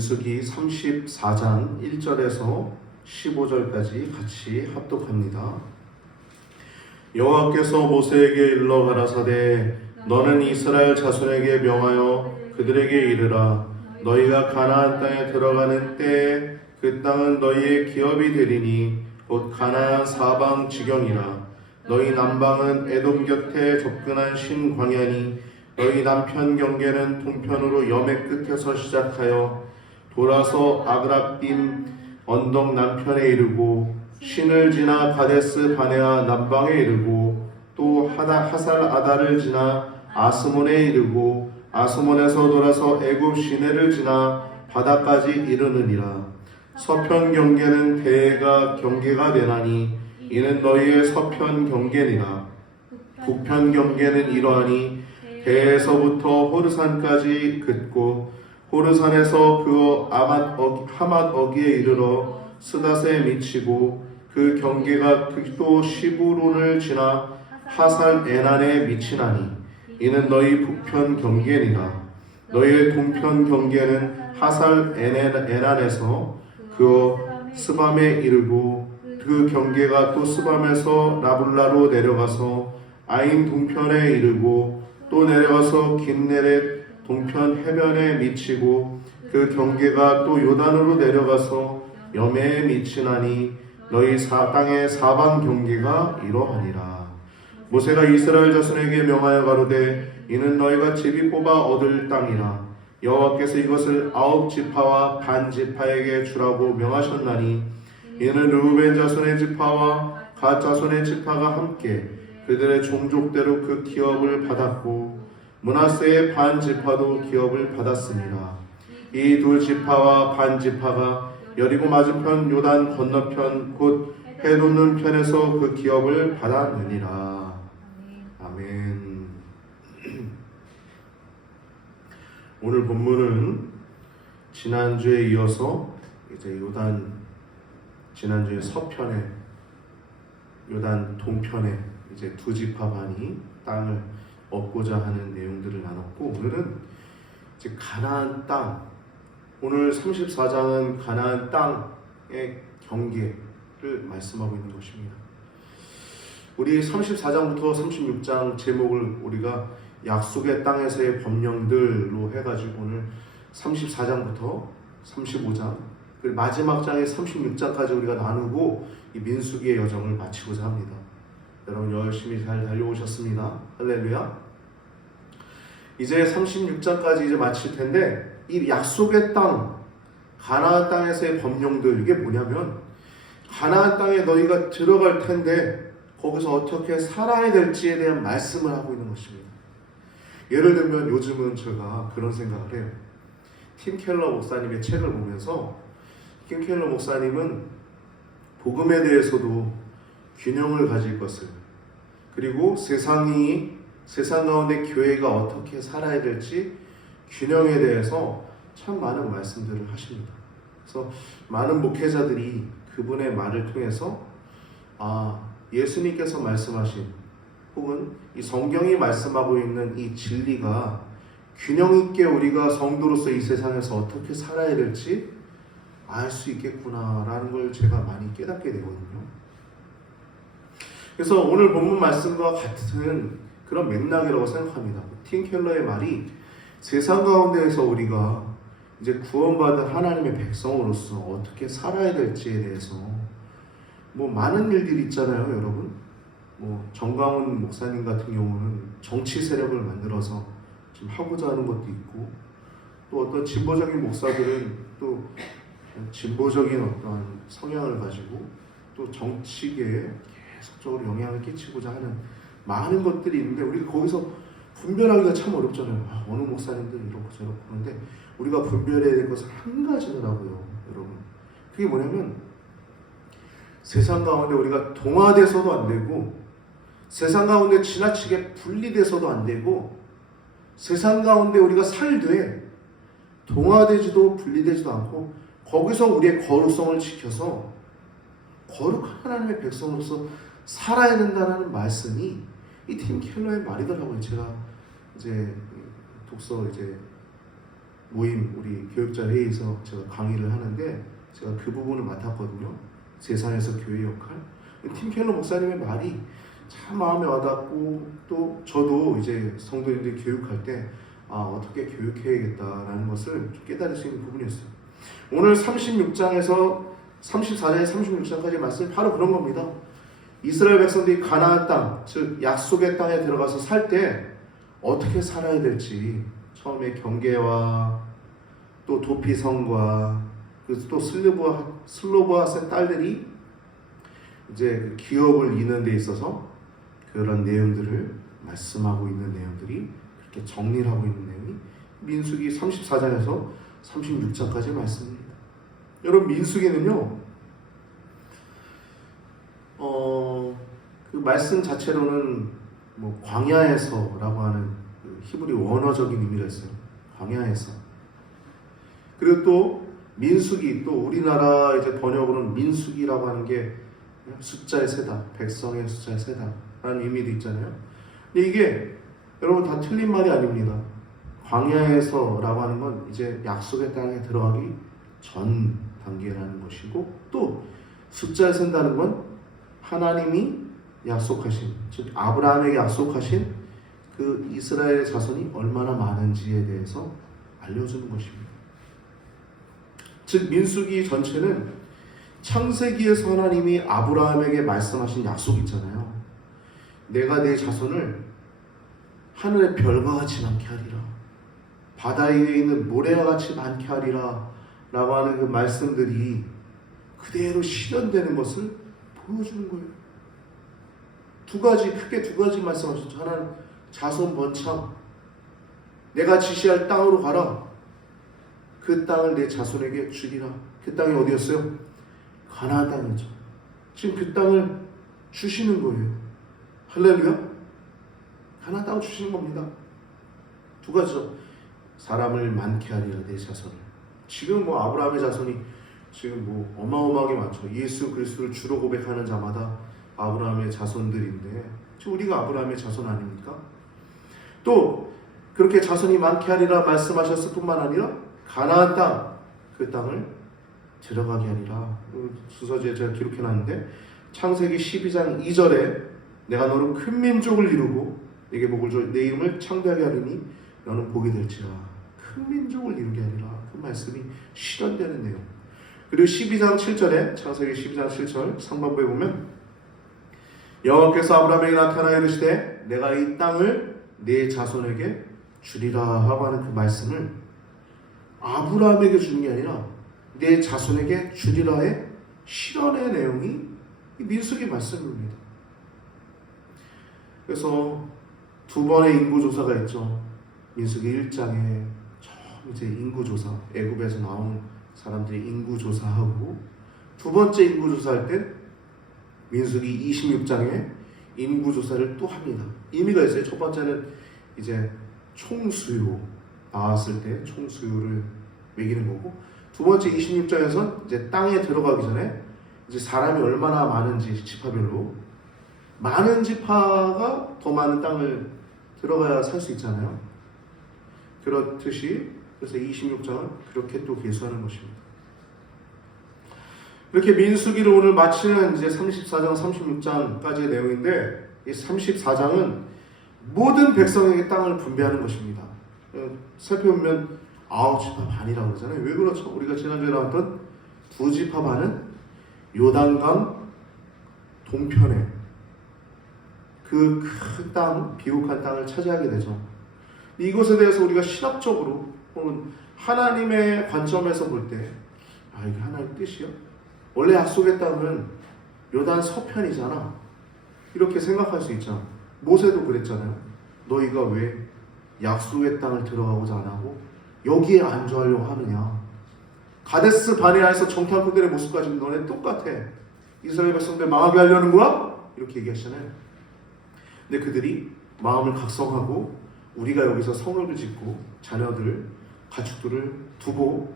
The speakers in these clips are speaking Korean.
민수기 34장 1절에서 15절까지 같이 합독합니다. 여호와께서 모세에게 일러 가라사대 너는 이스라엘 자손에게 명하여 그들에게 이르라 너희가 가나안 땅에 들어가는 때에 그 땅은 너희의 기업이 되리니 곧 가나안 사방 지경이라 너희 남방은 에돔 곁에 접근한 신광야니 너희 남편 경계는 동편으로 여매 끝에서 시작하여 돌아서 아그라빔 언덕 남편에 이르고 신을 지나 가데스 바네아 남방에 이르고 또 하살 아다를 지나 아스몬에 이르고 아스몬에서 돌아서 애굽 시내를 지나 바다까지 이르느니라. 서편 경계는 대가 경계가 되나니 이는 너희의 서편 경계니라. 북편 경계는 이러하니 대에서부터 호르산까지 긋고 호르산에서 그 하맛 어기에 이르러 스닷에 미치고 그 경계가 또 시브론을 지나 하살 에난에 미치나니 이는 너희 북편 경계니라. 너희의 동편 경계는 하살 에난에서 그 스밤에 이르고 그 경계가 또 스밤에서 라블라로 내려가서 아인 동편에 이르고 또 내려가서 긴네렛 동편 해변에 미치고 그 경계가 또 요단으로 내려가서 여매에 미치나니 너희 땅의 사방 경계가 이러하니라. 모세가 이스라엘 자손에게 명하여 가로되 이는 너희가 제비 뽑아 얻을 땅이라. 여호와께서 이것을 9지파와 반 지파에게 주라고 명하셨나니 이는 르우벤 자손의 지파와 갓 자손의 지파가 함께 그들의 종족대로 그 기업을 받았고 므낫세의 반 지파도 기업을 받았습니다. 이 두 지파와 반 지파가 여리고 맞은편 요단 건너편 곧 해돋는 편에서 그 기업을 받았느니라. 아멘. 오늘 본문은 지난주에 이어서 이제 지난주에 서편에 요단 동편에 이제 두 지파 반이 땅을 얻고자 하는 내용들을 나눴고 오늘은 이제 가나안 땅, 오늘 34장은 가나안 땅의 경계를 말씀하고 있는 것입니다. 우리 34장부터 36장 제목을 우리가 약속의 땅에서의 법령들로 해가지고 오늘 34장부터 35장 그리고 마지막 장의 36장까지 우리가 나누고 이 민수기의 여정을 마치고자 합니다. 여러분 열심히 잘 달려오셨습니다. 할렐루야. 이제 36장까지 이제 마칠 텐데 이 약속의 땅, 가나안 땅에서의 법령들 이게 뭐냐면 가나안 땅에 너희가 들어갈 텐데 거기서 어떻게 살아야 될지에 대한 말씀을 하고 있는 것입니다. 예를 들면 요즘은 제가 그런 생각을 해요. 팀 켈러 목사님의 책을 보면서 팀 켈러 목사님은 복음에 대해서도 균형을 가질 것을 그리고 세상 가운데 교회가 어떻게 살아야 될지 균형에 대해서 참 많은 말씀들을 하십니다. 그래서 많은 목회자들이 그분의 말을 통해서 예수님께서 말씀하신 혹은 이 성경이 말씀하고 있는 이 진리가 균형 있게 우리가 성도로서 이 세상에서 어떻게 살아야 될지 알 수 있겠구나라는 걸 제가 많이 깨닫게 되거든요. 그래서 오늘 본문 말씀과 같은 그런 맥락이라고 생각합니다. 팀 켈러의 말이 세상 가운데에서 우리가 이제 구원받은 하나님의 백성으로서 어떻게 살아야 될지에 대해서 많은 일들이 있잖아요, 여러분. 정광훈 목사님 같은 경우는 정치 세력을 만들어서 지금 하고자 하는 것도 있고 또 어떤 진보적인 목사들은 또 진보적인 어떤 성향을 가지고 또 정치계에 계속적으로 영향을 끼치고자 하는 많은 것들이 있는데 우리가 거기서 분별하기가 참 어렵잖아요. 어느 목사님들 이렇고 저렇고 하는데 우리가 분별해야 될 것은 한 가지더라고요, 여러분. 그게 뭐냐면 세상 가운데 우리가 동화돼서도 안 되고 세상 가운데 지나치게 분리돼서도 안 되고 세상 가운데 우리가 살되 동화되지도 분리되지도 않고 거기서 우리의 거룩성을 지켜서 거룩한 하나님의 백성으로서 살아야 된다는 말씀이 이 팀 켈러의 말이더라고요. 제가 이제 독서 모임 우리 교육자 회의에서 제가 강의를 하는데 제가 그 부분을 맡았거든요. 세상에서 교회 역할. 팀 켈러 목사님의 말이 참 마음에 와닿고 또 저도 이제 성도님들 교육할 때 어떻게 교육해야겠다라는 것을 좀 깨달을 수 있는 부분이었어요. 오늘 36장에서 34장에 36장까지 말씀이 바로 그런 겁니다. 이스라엘 백성들이 가나안 땅, 즉 약속의 땅에 들어가서 살 때 어떻게 살아야 될지 처음에 경계와 또 도피성과 또 슬로보아스의 딸들이 이제 그 기업을 이는 데 있어서 그런 내용들을 말씀하고 있는 내용들이 그렇게 정리를 하고 있는 내용이 민수기 34장에서 36장까지 말씀입니다. 여러분 민수기는요 그 말씀 자체로는 뭐 광야에서라고 하는 그 히브리 원어적인 의미가 있어요. 광야에서. 그리고 또 민수기, 또 우리나라 이제 번역으로는 민수기라고 하는 게 숫자의 세다, 백성의 숫자의 세다라는 의미도 있잖아요. 근데 이게 여러분 다 틀린 말이 아닙니다. 광야에서라고 하는 건 이제 약속의 땅에 들어가기 전 단계라는 것이고, 또 숫자에 센다는 건 하나님이 약속하신, 즉 아브라함에게 약속하신 그 이스라엘 자손이 얼마나 많은지에 대해서 알려주는 것입니다. 즉 민수기 전체는 창세기에서 하나님이 아브라함에게 말씀하신 약속 있잖아요. 내가 내 자손을 하늘의 별과 같이 많게 하리라, 바다 위에 있는 모래와 같이 많게 하리라 라고 하는 그 말씀들이 그대로 실현되는 것을 보여주는 거예요. 크게 두 가지 말씀하셨죠. 하나는 자손 번창, 내가 지시할 땅으로 가라, 그 땅을 내 자손에게 주리라. 그 땅이 어디였어요? 가나안 땅이죠. 지금 그 땅을 주시는 거예요. 할렐루야. 가나안 땅을 주시는 겁니다. 두 가지죠. 사람을 많게 하리라, 내 자손을. 지금 뭐 아브라함의 자손이 지금 뭐 어마어마하게 많죠. 예수 그리스도를 주로 고백하는 자마다 아브라함의 자손들인데 지금 우리가 아브라함의 자손 아닙니까? 또 그렇게 자손이 많게 하리라 말씀하셨을 뿐만 아니라 가나안 땅, 그 땅을 들어가게 하리라. 수서지에 제가 기록해놨는데 창세기 12장 2절에 내가 너로 큰 민족을 이루고 내게 복을 줘 내 이름을 창대하게 하리니 너는 복이 될지라. 큰 민족을 이루게 하리라. 그 말씀이 실현되는 내용. 그리고 12장 7절에 창세기 12장 7절 상반부에 보면 여호와께서 아브라함에게 나타나 이르시되 내가 이 땅을 네 자손에게 주리라 하고 하는 그 말씀을 아브라함에게 주는 게 아니라 내 자손에게 주리라의 실현의 내용이 이 민수기 말씀입니다. 그래서 두 번의 인구조사가 있죠. 민수기 1장에 처음 이제 인구조사, 애굽에서 나온 사람들이 인구조사하고, 두 번째 인구조사할 때 민수기 26장에 인구조사를 또 합니다. 의미가 있어요. 첫 번째는 이제 총수요, 나왔을 때 총수요를 매기는 거고, 두 번째 26장에서 이제 땅에 들어가기 전에 이제 사람이 얼마나 많은지 지파별로, 많은 지파가 더 많은 땅을 들어가야 살 수 있잖아요. 그렇듯이 그래서 26장은 그렇게 또 계수하는 것입니다. 이렇게 민수기를 오늘 마치는 이제 34장 36장까지의 내용인데, 이 34장은 모든 백성에게 땅을 분배하는 것입니다. 살펴보면 9지파 반이라고 그러잖아요. 왜 그렇죠? 우리가 지난주에 나왔던 2지파 반은 요단강 동편에 그 큰 땅, 비옥한 땅을 차지하게 되죠. 이것에 대해서 우리가 신학적으로 혹은 하나님의 관점에서 볼 때, 이게 하나님의 뜻이요? 원래 약속의 땅은 요단 서편이잖아, 이렇게 생각할 수 있잖아. 모세도 그랬잖아요. 너희가 왜 약속의 땅을 들어가고자 안 하고 여기에 안주하려고 하느냐. 가데스 바네아에서 정탐꾼들의 모습 가지고 너네 똑같아. 이스라엘 백성들 망하게 하려는 거야? 이렇게 얘기하시잖아요. 근데 그들이 마음을 각성하고 우리가 여기서 성읍을 짓고 자녀들, 가축들을 두고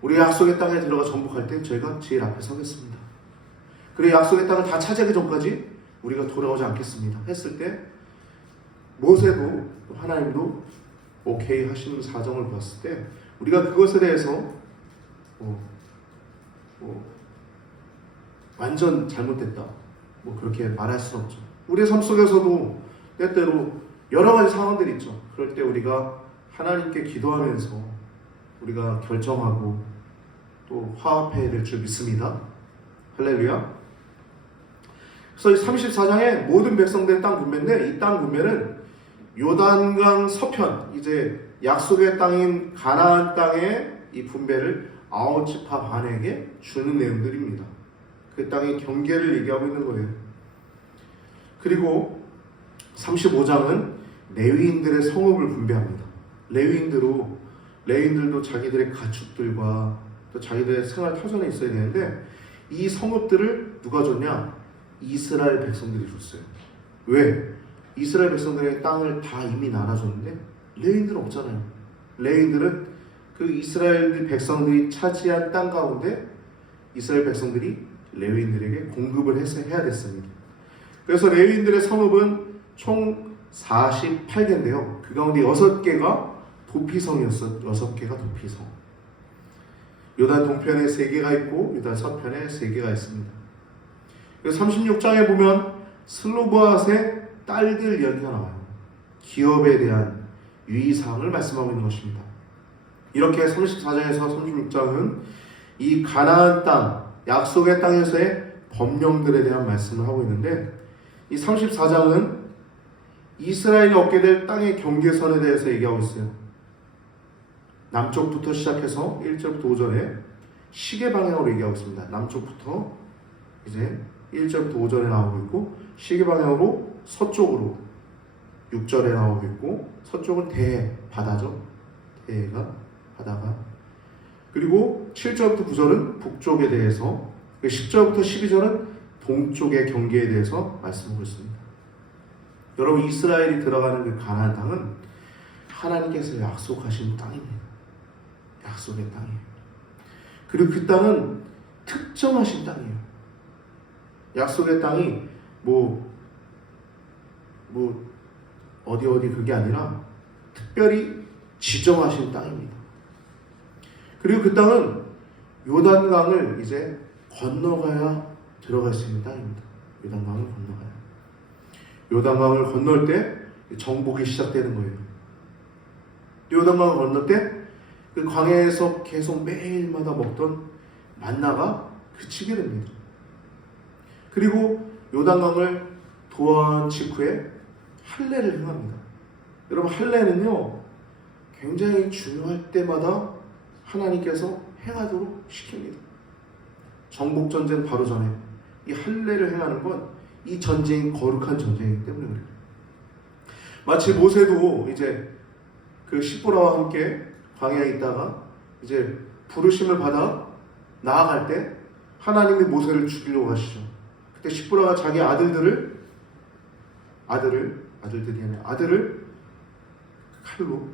우리 약속의 땅에 들어가 정복할 때 저희가 제일 앞에 서겠습니다. 그리고 약속의 땅을 다 차지하기 전까지 우리가 돌아오지 않겠습니다 했을 때, 모세도 하나님도 오케이 하시는 사정을 봤을 때 우리가 그것에 대해서 뭐 완전 잘못됐다 그렇게 말할 수 없죠. 우리의 삶 속에서도 때때로 여러 가지 상황들이 있죠. 그럴 때 우리가 하나님께 기도하면서 우리가 결정하고 또 화합해야 될 줄 믿습니다. 할렐루야. 그래서 이 34장에 모든 백성들의 땅 분배인데, 이 땅 분배는 요단강 서편, 이제 약속의 땅인 가나안 땅의 이 분배를 아홉 지파 반에게 주는 내용들입니다. 그 땅의 경계를 얘기하고 있는 거예요. 그리고 35장은 레위인들의 성읍을 분배합니다. 레위인들도 자기들의 가축들과 또 자기들의 생활 터전에 있어야 되는데, 이 성읍들을 누가 줬냐? 이스라엘 백성들이 줬어요. 왜? 이스라엘 백성들의 땅을 다 이미 나눠줬는데 레위인들은 없잖아요. 레위인들은 그 이스라엘 백성들이 차지한 땅 가운데 이스라엘 백성들이 레위인들에게 공급을 해서 해야 됐습니다. 그래서 레위인들의 성읍은 총 48개인데요. 그 가운데 6개가 도피성이었어요. 6개가 도피성. 요단 동편에 3개가 있고 요단 서편에 3개가 있습니다. 그래서 36장에 보면 슬로보앗의 딸들 이야기가 나와요. 기업에 대한 유의사항을 말씀하고 있는 것입니다. 이렇게 34장에서 36장은 이 가나안 땅, 약속의 땅에서의 법령들에 대한 말씀을 하고 있는데, 이 34장은 이스라엘이 얻게 될 땅의 경계선에 대해서 얘기하고 있어요. 남쪽부터 시작해서 1절부터 5절에 시계 방향으로 얘기하고 있습니다. 남쪽부터 이제 1절부터 5절에 나오고 있고, 시계 방향으로 서쪽으로 6절에 나오고 있고, 서쪽은 바다죠. 대가 바다가. 그리고 7절부터 9절은 북쪽에 대해서, 10절부터 12절은 동쪽의 경계에 대해서 말씀하고 있습니다. 여러분, 이스라엘이 들어가는 그 가나안 땅은 하나님께서 약속하신 땅입니다. 약속의 땅이에요. 그리고 그 땅은 특정하신 땅이에요. 약속의 땅이 어디 그게 아니라 특별히 지정하신 땅입니다. 그리고 그 땅은 요단강을 이제 건너가야 들어갈 수 있는 땅입니다. 요단강을 건너가야. 요단강을 건널 때 정복이 시작되는 거예요. 요단강을 건널 때 그 광야에서 계속 매일마다 먹던 만나가 그치게 됩니다. 그리고 요단강을 도한 직후에 할례를 행합니다. 여러분, 할례는요 굉장히 중요할 때마다 하나님께서 행하도록 시킵니다. 정복전쟁 바로 전에 이 할례를 행하는 건 이 전쟁이 거룩한 전쟁이기 때문에 그래요. 마치 모세도 이제 그 시보라와 함께 광야에 있다가 이제 부르심을 받아 나아갈 때 하나님이 모세를 죽이려고 하시죠. 그때 시보라가 자기 아들들을 칼로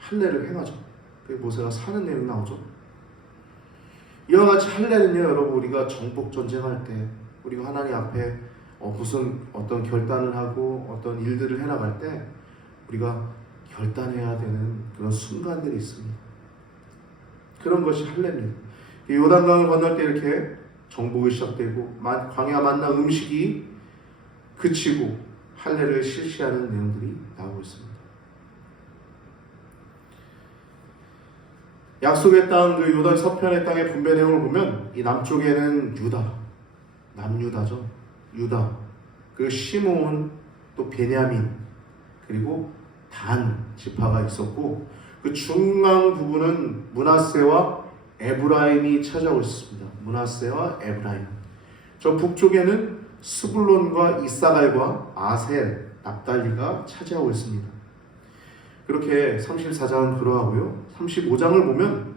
할례를 행하죠. 그 모세가 사는 내용이 나오죠. 이와 같이 할례는요, 여러분, 우리가 정복 전쟁할 때, 우리가 하나님 앞에 무슨 어떤 결단을 하고 어떤 일들을 해나갈 때 우리가 결단해야 되는 그런 순간들이 있습니다. 그런 것이 할례입니다. 요단강을 건널 때 이렇게 정복이 시작되고 광야 만나 음식이 그치고 할례를 실시하는 내용들이 나오고 있습니다. 약속의 땅, 그 요단 서편의 땅의 분배 내용을 보면 이 남쪽에는 남유다죠. 유다, 그리고 시므온, 또 베냐민, 그리고 단 지파가 있었고, 그 중앙 부분은 므낫세와 에브라임이 차지하고 있습니다. 므낫세와 에브라임. 저 북쪽에는 스불론과 이사갈과 아셀, 납달리가 차지하고 있습니다. 그렇게 34장은 그러하고요. 35장을 보면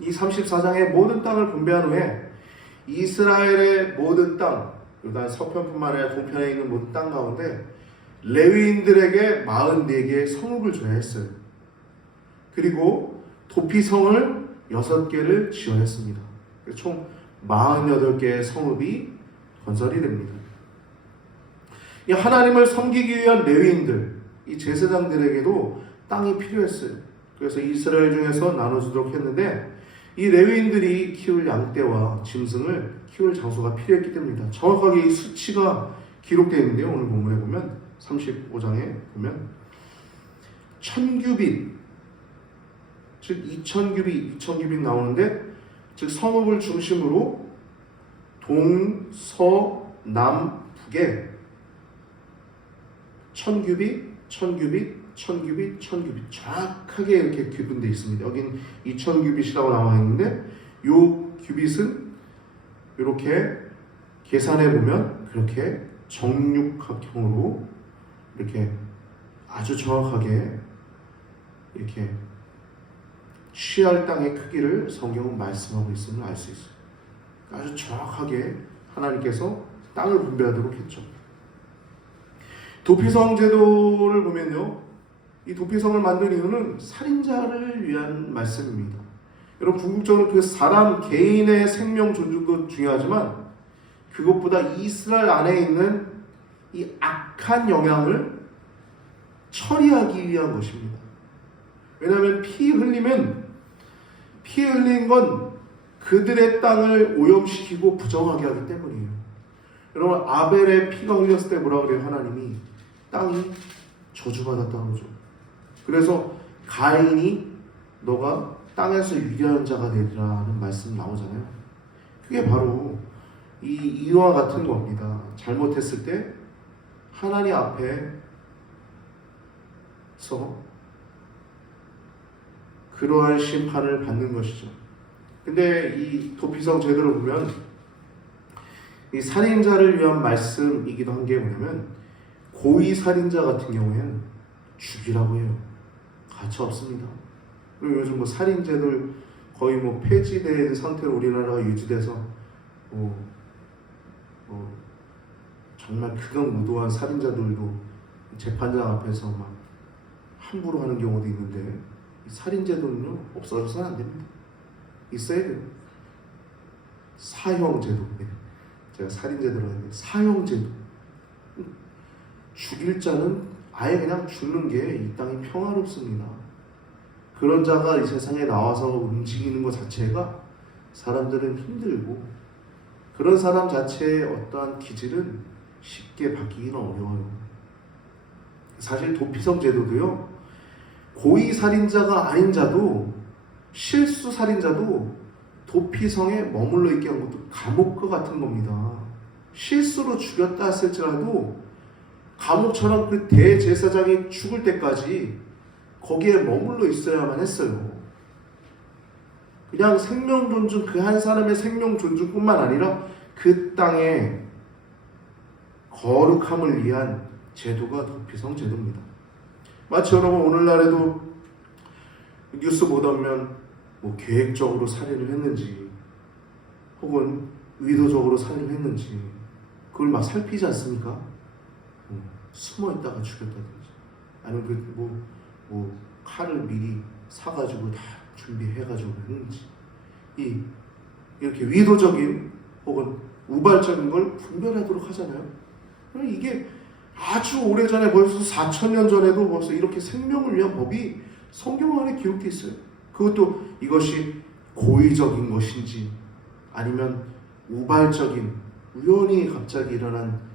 이 34장의 모든 땅을 분배한 후에 이스라엘의 모든 땅, 요단 서편뿐만 아니라 동편에 있는 모든 땅 가운데 레위인들에게 44개의 성읍을 줘야 했어요. 그리고 도피성을 6개를 지어야 했습니다. 총 48개의 성읍이 건설이 됩니다. 이 하나님을 섬기기 위한 레위인들, 이 제사장들에게도 땅이 필요했어요. 그래서 이스라엘 중에서 나눠주도록 했는데 이 레위인들이 키울 양떼와 짐승을 키울 장소가 필요했기 때문이다. 정확하게 이 수치가 기록되어 있는데요. 오늘 본문에 보면 35장에 보면 1000규빗, 즉 2000규빗 나오는데, 즉 성읍을 중심으로 동, 서, 남, 북에 1000규빗, 1000규빗, 1000규빗, 1000규빗 정확하게 이렇게 구분되어 있습니다. 여긴 2000규빗이라고 나와 있는데 요 규빗은 이렇게 계산해 보면 그렇게 정육각형으로 이렇게 아주 정확하게 이렇게 취할 땅의 크기를 성경은 말씀하고 있음을 알 수 있어요. 아주 정확하게 하나님께서 땅을 분배하도록 했죠. 도피성 제도를 보면요, 이 도피성을 만든 이유는 살인자를 위한 말씀입니다. 여러분, 궁극적으로 그 사람 개인의 생명 존중도 중요하지만 그것보다 이스라엘 안에 있는 이 악한 영향을 처리하기 위한 것입니다. 왜냐하면 피 흘린 건 그들의 땅을 오염시키고 부정하게 하기 때문이에요. 여러분, 아벨의 피가 흘렸을 때 뭐라 그래요? 하나님이 땅이 저주받았다고 그러죠. 그래서 가인이 너가 땅에서 유리한 자가 되리라는 말씀 나오잖아요. 그게 바로 이와 같은 겁니다. 잘못했을 때 하나님 앞에서 그러한 심판을 받는 것이죠. 근데 이 도피성 제도를 보면 이 살인자를 위한 말씀이기도 한 게 뭐냐면, 고의 살인자 같은 경우에는 죽이라고 해요. 가차 없습니다. 그리고 요즘 뭐 살인죄들 거의 뭐 폐지된 상태로 우리나라가 유지돼서 정말 극악무도한 살인자들도 재판장 앞에서 막 함부로 하는 경우도 있는데, 이 살인제도는요 없어져서는 안 됩니다. 있어야 돼요. 사형제도. 제가 살인제도로 했는데 사형제도. 죽일 자는 아예 그냥 죽는 게 이 땅이 평화롭습니다. 그런 자가 이 세상에 나와서 움직이는 것 자체가 사람들은 힘들고, 그런 사람 자체의 어떠한 기질은 쉽게 바뀌기는 어려워요. 사실 도피성 제도도요, 고의 살인자가 아닌 자도, 실수 살인자도 도피성에 머물러 있게 한 것도 감옥과 같은 겁니다. 실수로 죽였다 했을지라도 감옥처럼 그 대제사장이 죽을 때까지 거기에 머물러 있어야만 했어요. 그냥 생명 존중, 그 한 사람의 생명 존중뿐만 아니라 그 땅의 거룩함을 위한 제도가 도피성 제도입니다. 마치 여러분 오늘날에도 뉴스 보다면 뭐 계획적으로 살인을 했는지 혹은 의도적으로 살인을 했는지 그걸 막 살피지 않습니까? 숨어 있다가 죽였다든지, 아니면 뭐 칼을 미리 사가지고 다 준비해가지고 했는지, 이렇게 의도적인 혹은 우발적인 걸 분별하도록 하잖아요. 이게 아주 오래전에, 벌써 4000년 전에도 벌써 이렇게 생명을 위한 법이 성경 안에 기록되어 있어요. 그것도 이것이 고의적인 것인지 아니면 우발적인, 우연히 갑자기 일어난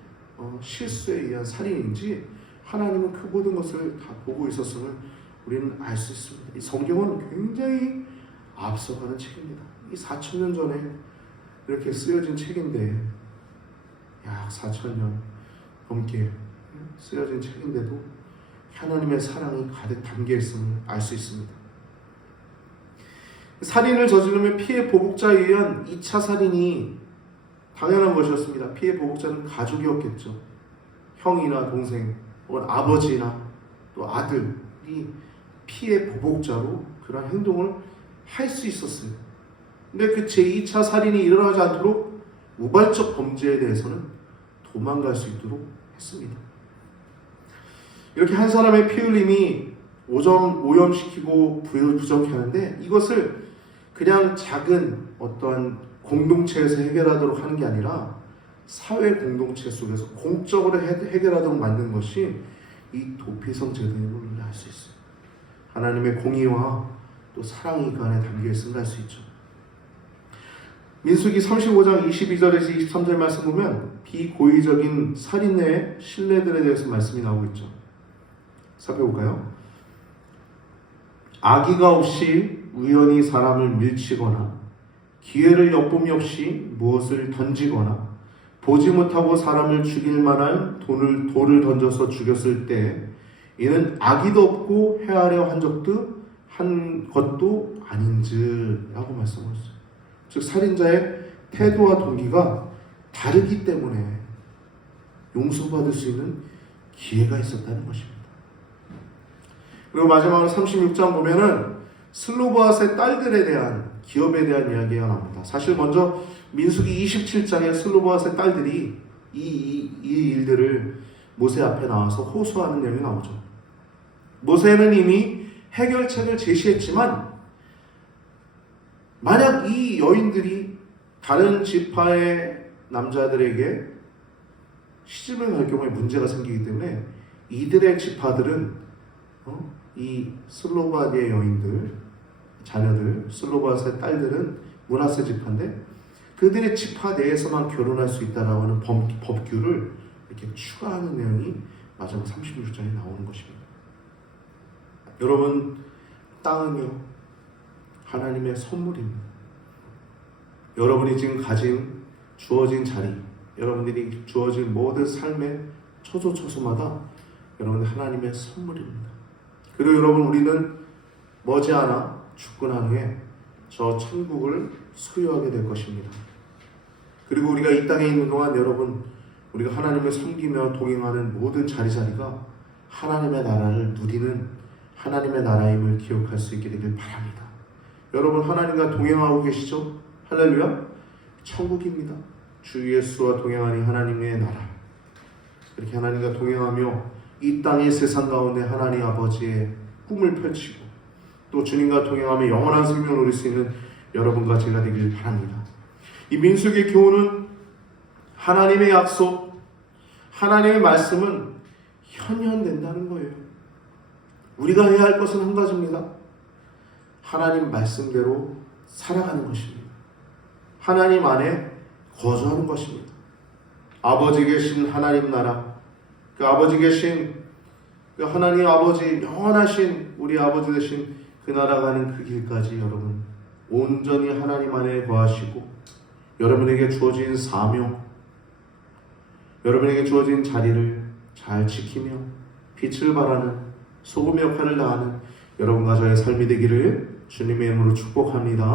실수에 의한 살인인지 하나님은 그 모든 것을 다 보고 있었음을 우리는 알 수 있습니다. 이 성경은 굉장히 앞서가는 책입니다. 이 4000년 전에 이렇게 쓰여진 책인데, 약 4000년 넘게 쓰여진 책인데도 하나님의 사랑이 가득 담겨 있음을 알 수 있습니다. 살인을 저지르면 피해 보복자에 의한 2차 살인이 당연한 것이었습니다. 피해 보복자는 가족이었겠죠. 형이나 동생 혹은 아버지나 또 아들이 피해 보복자로 그런 행동을 할 수 있었어요. 근데 그 제2차 살인이 일어나지 않도록 우발적 범죄에 대해서는 도망갈 수 있도록 했습니다. 이렇게 한 사람의 피 흘림이 오염시키고 부정케 하는데, 이것을 그냥 작은 어떠한 공동체에서 해결하도록 하는 게 아니라 사회 공동체 속에서 공적으로 해결하도록 만든 것이 이 도피성 제도임을 알 수 있어요. 하나님의 공의와 또 사랑이 그 안에 담겨 있음을 알 수 있죠. 민수기 35장 22절에서 23절 말씀 보면 비고의적인 살인의 신뢰들에 대해서 말씀이 나오고 있죠. 살펴볼까요? 악의가 없이 우연히 사람을 밀치거나 기회를 엿봄이 없이 무엇을 던지거나 보지 못하고 사람을 죽일 만한 돌을 던져서 죽였을 때 이는 악의도 없고 헤아려 한 것도 아닌지라고 말씀하셨어요. 즉 살인자의 태도와 동기가 다르기 때문에 용서받을 수 있는 기회가 있었다는 것입니다. 그리고 마지막으로 36장 보면은 슬로바앗의 딸들에 대한 기업에 대한 이야기가 나옵니다. 사실 먼저 민수기 27장에 슬로바앗의 딸들이 이 일들을 모세 앞에 나와서 호소하는 내용이 나오죠. 모세는 이미 해결책을 제시했지만 만약 이 여인들이 다른 지파의 남자들에게 시집을 갈 경우에 문제가 생기기 때문에 이들의 지파들은 이 슬로바앗의 여인들, 자녀들, 슬로바앗의 딸들은 므낫세 지파인데 그들의 지파 내에서만 결혼할 수 있다라고 하는 법규를 이렇게 추가하는 내용이 마지막 36장에 나오는 것입니다. 여러분, 땅은요 하나님의 선물입니다. 여러분이 지금 주어진 자리, 여러분들이 주어진 모든 삶의 초소초소마다 여러분 하나님의 선물입니다. 그리고 여러분, 우리는 머지않아 죽고 난 후에 저 천국을 소유하게 될 것입니다. 그리고 우리가 이 땅에 있는 동안 여러분, 우리가 하나님을 섬기며 동행하는 모든 자리자리가 하나님의 나라를 누리는 하나님의 나라임을 기억할 수 있게 되길 바랍니다. 여러분, 하나님과 동행하고 계시죠? 할렐루야! 천국입니다. 주 예수와 동행하니 하나님의 나라. 이렇게 하나님과 동행하며 이 땅의 세상 가운데 하나님 아버지의 꿈을 펼치고 또 주님과 동행하며 영원한 생명을 누릴 수 있는 여러분과 제가 되길 바랍니다. 이 민수기의 교훈은 하나님의 약속, 하나님의 말씀은 현현된다는 거예요. 우리가 해야 할 것은 한 가지입니다. 하나님 말씀대로 살아가는 것입니다. 하나님 안에 거주하는 것입니다. 아버지 계신 하나님 나라, 그 아버지 계신 그 하나님 아버지, 영원하신 우리 아버지 되신 그 나라 가는 그 길까지 여러분 온전히 하나님 안에 거하시고 여러분에게 주어진 사명, 여러분에게 주어진 자리를 잘 지키며 빛을 발하는 소금 역할을 다하는 여러분과 저의 삶이 되기를 주님의 이름으로 축복합니다.